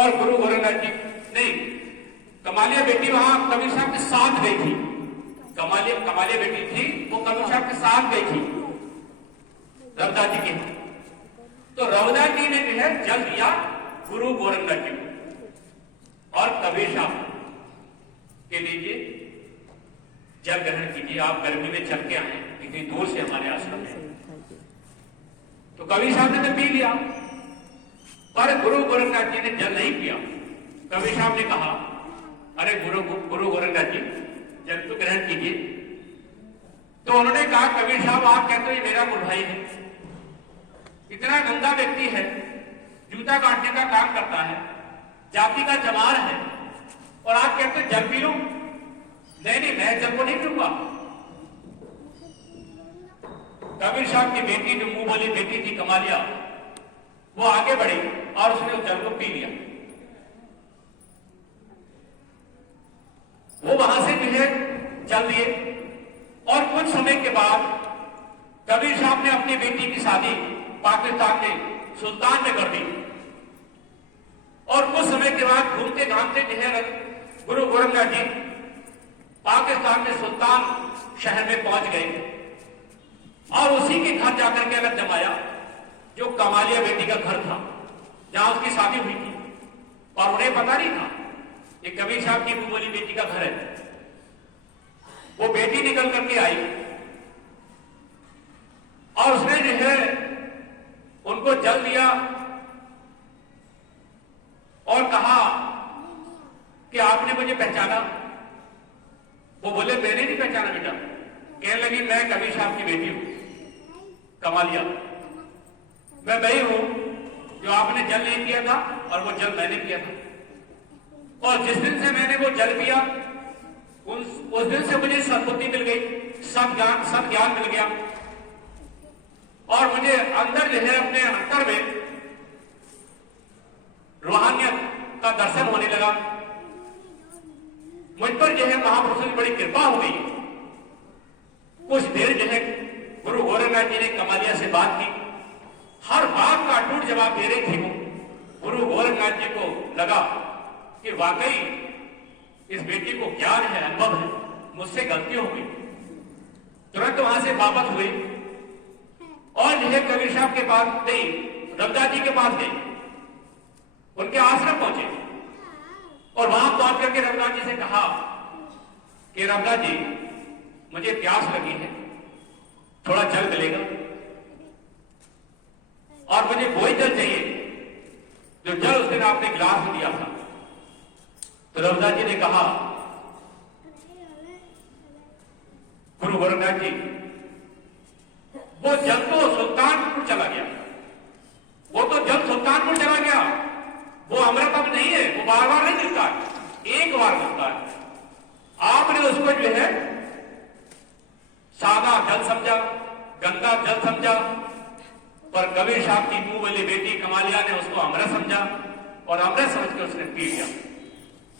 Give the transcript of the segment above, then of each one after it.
और गुरु गोरखनाथ जी नहीं, कमालिया बेटी वहां कबीर साहब के साथ गई थी। कमालिया बेटी थी, वो कबीर साहब के साथ गई थी रविदास जी के। तो रविदास जी ने जो है जल दिया गुरु गोरखनाथ जी को, और कबीर साहब के लीजिए जल ग्रहण कीजिए, आप गर्मी में चल के आए, इतनी दूर से हमारे आश्रम है। तो कबीर साहब ने तो पी लिया, पर गुरु गोरखनाथ जी ने जल नहीं पिया। कबीर साहब ने कहा, अरे गुरु गोरखनाथ जी जल तो ग्रहण कीजिए। तो उन्होंने कहा, कबीर साहब आप कहते हो ये मेरा गुरु भाई है, इतना गंदा व्यक्ति है, जूता काटने का काम करता है, जाति का जमार है, और आप कहते जल पी लो। नहीं, मैं जल को नहीं पीऊंगा। कबीर साहब की बेटी जो मुंह बोली बेटी थी कमालिया, वो आगे बढ़ी और उसने उस जल को पी लिया। वो वहां से जो है चल दिए, और कुछ समय के बाद कबीर साहब ने अपनी बेटी की शादी पाकिस्तान में सुल्तान में कर दी, और कुछ समय के बाद घूमते घामते जो है गुरु गोरखनाथ जी पाकिस्तान में सुल्तान शहर में पहुंच गए, और उसी के घर जाकर के अगर जमाया जो कमालिया बेटी का घर था जहां उसकी शादी हुई थी, और उन्हें पता नहीं था ये कबीर साहब की बोली बेटी का घर है। वो बेटी निकल करके आई और उसने जो है उनको जल दिया और कहा कि आपने मुझे पहचाना? वो बोले मैंने नहीं पहचाना बेटा। कहने लगी मैं कबीर साहब की बेटी हूं कमालिया, मैं वही हूं जो आपने जल नहीं पिया था, और वो जल मैंने पिया था, और जिस दिन से मैंने वो जल पिया उस दिन से मुझे सद्बुद्धि मिल गई, सब ज्ञान मिल गया, और मुझे अंदर जो है अपने अंतर में रूहानियत का दर्शन होने लगा। मुझ पर जो है महापुरुषों की बड़ी कृपा हो गई। कुछ देर जो है गुरु गोरखनाथ जी ने कमालिया से बात की, हर बात का अटूट जवाब दे रही थी वो। गुरु गोरखनाथ जी को लगा कि वाकई इस बेटी को ज्ञान है, अनुभव है, मुझसे गलती हो गई। तुरंत वहां से वापस हुए और जो है कबीर साहब के पास नहीं, रविदास जी के पास गए, उनके आश्रम पहुंचे, और वहां पहुंच करके रविदास जी से कहा कि रविदास जी मुझे प्यास लगी है, थोड़ा जल मिलेगा, और मुझे वही जल चाहिए जो जल उस दिन आपने गिलास में दिया था। तो रविदास जी ने कहा, गुरु गोरखनाथ जी वो जल तो सुल्तानपुर चला गया, वो तो जल सुल्तानपुर चला गया, वो अमृत अब नहीं है, वो बार बार नहीं मिलता है, एक बार मिलता है। आपने उसको जो है सादा जल समझा, गंदा जल समझा, पर कबीर साहब की मुंह वाली बेटी कमालिया ने उसको अमृत समझा, और अमृत समझ के उसने पी लिया।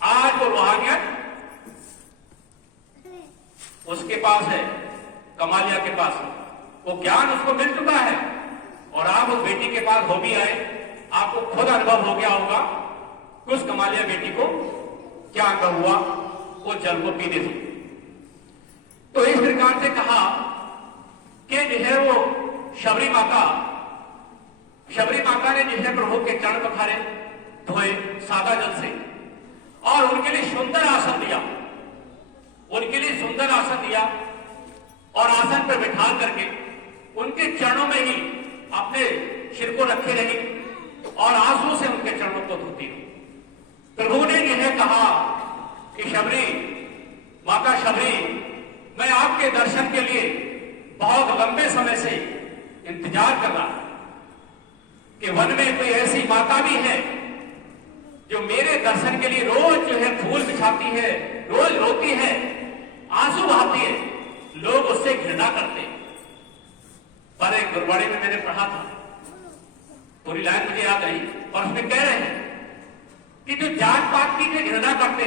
आज वो रूहानियत उसके पास है, कमालिया के पास है, वो ज्ञान उसको मिल चुका है, और आप उस बेटी के पास हो भी आए, आपको खुद अनुभव हो गया होगा कि उस कमालिया बेटी को क्या अनुभव हुआ वो जल को पीने से। तो इस प्रकार से कहा कि जो है वो शबरी माता ने जो है प्रभु के चरण पखारे, धोए सादा जल से, और उनके लिए सुंदर आसन दिया, और आसन पर बिठा करके उनके चरणों में ही अपने सिर को रखे रही, और आंसू से उनके चरणों को धोती। प्रभु ने जो है कहा कि माता शबरी, मैं आपके दर्शन के लिए बहुत लंबे समय से इंतजार कर रहा कि वन में कोई ऐसी माता भी है जो मेरे दर्शन के लिए रोज जो है फूल बिछाती है, रोज रोती है, आंसू बहाती है, लोग उससे घृणा करते हैं। पर एक गुरुवाणी में मैंने पढ़ा था, पूरी लाइन मुझे याद आई, और उसमें कह रहे हैं कि जो जात पात की घृणा करते,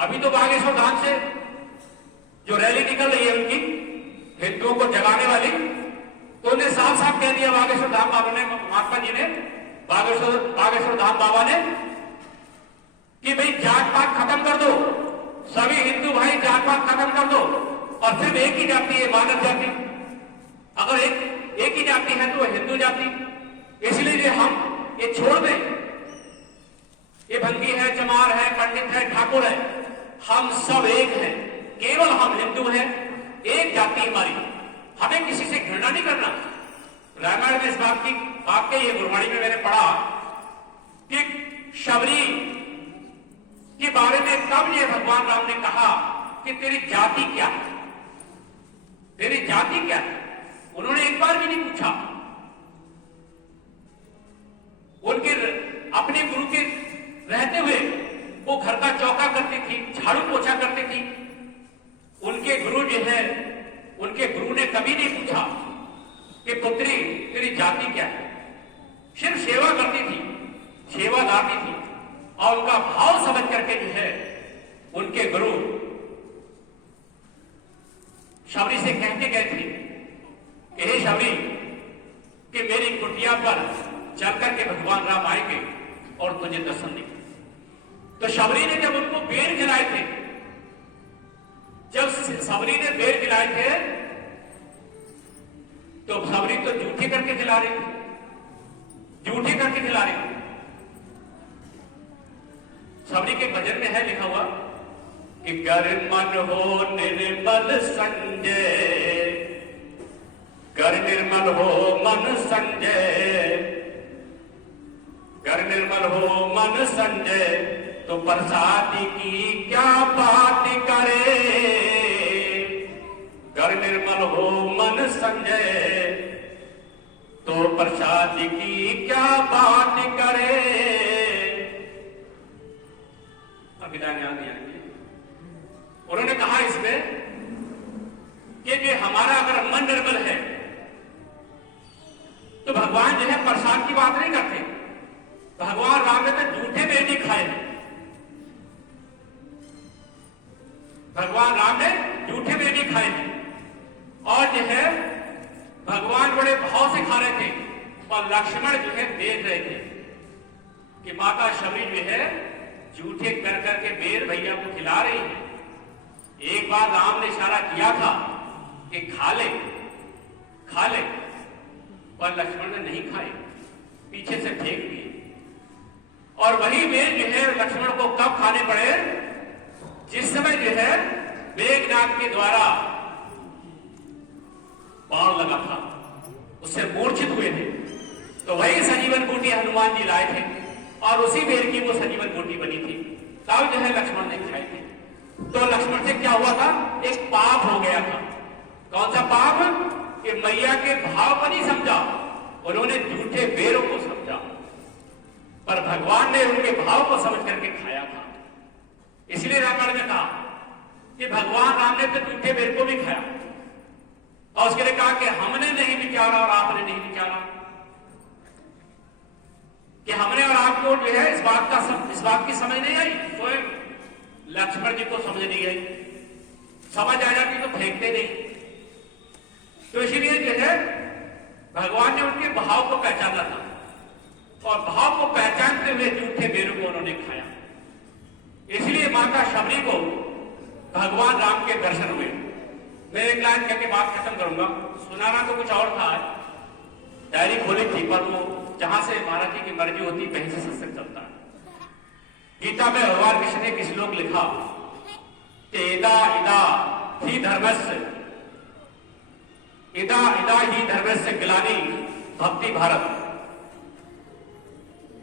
अभी तो बागेश्वर धाम से जो रैली निकल रही है उनकी, हिंदुओं को जगाने वाली, तो उन्हें साफ साफ कह दिया बागेश्वर धाम वालों ने, महात्मा जी ने, बागेश्वर धाम बाबा ने कि भाई जात पात खत्म कर दो, सभी हिंदू भाई जात पात खत्म कर दो और सिर्फ एक ही जाति है, मानव जाति। अगर एक ही जाति है तो हिंदू जाति, इसलिए हम ये छोड़ दें। ये भंगी है, चमार है, पंडित है, ठाकुर है, हम सब एक हैं, केवल हम हिंदू हैं, एक जाति हमारी, हमें किसी से घृणा नहीं करना। रामायण में इस बात की वाक्य ये गुरबाणी में मैंने पढ़ा कि शबरी के बारे में कब ये भगवान राम ने कहा कि तेरी जाति क्या है, तेरी जाति क्या है, उन्होंने एक बार भी नहीं पूछा। उनके अपने गुरु के रहते हुए वो घर का चौका करती थी, झाड़ू पोछा करती थी। उनके गुरु जो है, उनके गुरु ने कभी नहीं पूछा कि पुत्री तेरी जाति क्या है, सिर्फ सेवा करती थी, सेवादारी थी। और उनका भाव समझ करके जो है उनके गुरु शबरी से कहते गए थे कि हे शबरी कि मेरी कुटिया पर चल करके भगवान राम आएंगे और तुझे दर्शन देंगे। तो शबरी ने जब उनको बेर खिलाए थे, जब शबरी ने बेर खिलाए थे तो शबरी तो जूठे करके खिला रही थी, जूठे करके खिला रही थी। शबरी के भजन में है लिखा हुआ कि कर मन हो निर्मल संजय, कर निर्मल हो मन संजय, कर निर्मल हो मन संजय, तो प्रसादी की क्या बात करे, कर निर्मल हो मन संजय, तो प्रसादी की क्या बात करे। अभिधान याद नहीं आएंगे। उन्होंने कहा इसमें कि जो हमारा अगर मन निर्मल है तो भगवान जो है प्रसाद की बात नहीं करते। भगवान राम ने तो झूठे बेर नहीं खाए, भगवान राम ने झूठे बेर नहीं खाए और जो है भगवान बड़े भाव से खा रहे थे। और लक्ष्मण जो है देख रहे थे कि माता शबरी जो है झूठे कर करके बेर भैया को खिला रही है। एक बार राम ने इशारा किया था कि खा ले, खा ले, पर लक्ष्मण ने नहीं खाए, पीछे से फेंक दिए। और वही बेर जो है लक्ष्मण को कब खाने पड़े, जिस समय जो है मेघनाद के द्वारा बाण लगा था, उससे मूर्छित हुए थे। तो वही संजीवन बूटी हनुमान जी लाए थे और उसी बेर की वो संजीवन बूटी बनी थी, तब जो है लक्ष्मण ने खाई थी। तो लक्ष्मण से क्या हुआ था, एक पाप हो गया था। कौन सा पाप, कि मैया के भाव को नहीं समझा, उन्होंने झूठे बेरों को समझा, पर भगवान ने उनके भाव को समझ करके खाया था। इसलिए रामायण ने कहा कि भगवान राम ने तो झूठे बेर को भी खाया और उसके लिए कहा कि हमने नहीं विचारा और आपने नहीं विचारा, कि हमने और आपको जो है इस बात की समझ नहीं आई। स्वयं लक्ष्मण जी को समझ नहीं आई, समझ आ जाती तो फेंकते नहीं। तो इसीलिए जो है भगवान ने उनके भाव को पहचाना था और भाव को पहचानते हुए झूठे बेरों को उन्होंने खाया। इसलिए माता शबरी को भगवान राम के दर्शन हुए। मैं एक लाइन कहकर बात खत्म करूंगा, सुनाना तो कुछ और था। डायरी खोली थी पर वो जहां से महाराज जी की मर्जी होती कहीं से सत्संग चलता है। गीता में भगवान कृष्ण ने एक श्लोक लिखा, इदा इदा ही धर्मस्य, इदा इदा ही धर्मस्य ग्लानि भक्ति भारत,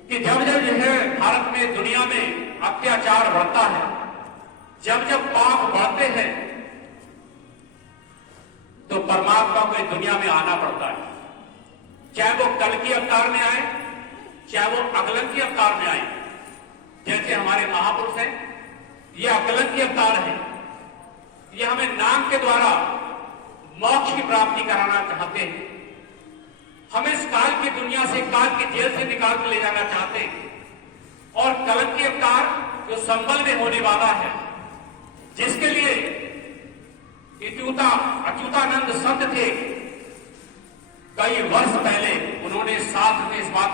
कि जब जब जो है भारत में दुनिया में अत्याचार बढ़ता है, जब जब पाप बढ़ते हैं तो परमात्मा को इस दुनिया में आना पड़ता है। चाहे वो कल की अवतार में आए, चाहे वो अकलन की अवतार में आए। जैसे हमारे महापुरुष हैं, ये अकलन की अवतार है, ये हमें नाम के द्वारा मोक्ष की प्राप्ति कराना चाहते हैं, हमें इस काल की दुनिया से, काल की जेल से निकाल के ले जाना चाहते हैं। और कलंक की अवतार जो संबल में होने वाला है, जिसके लिए अच्युतानंद संत थे, कई वर्ष पहले उन्होंने साथ में इस बात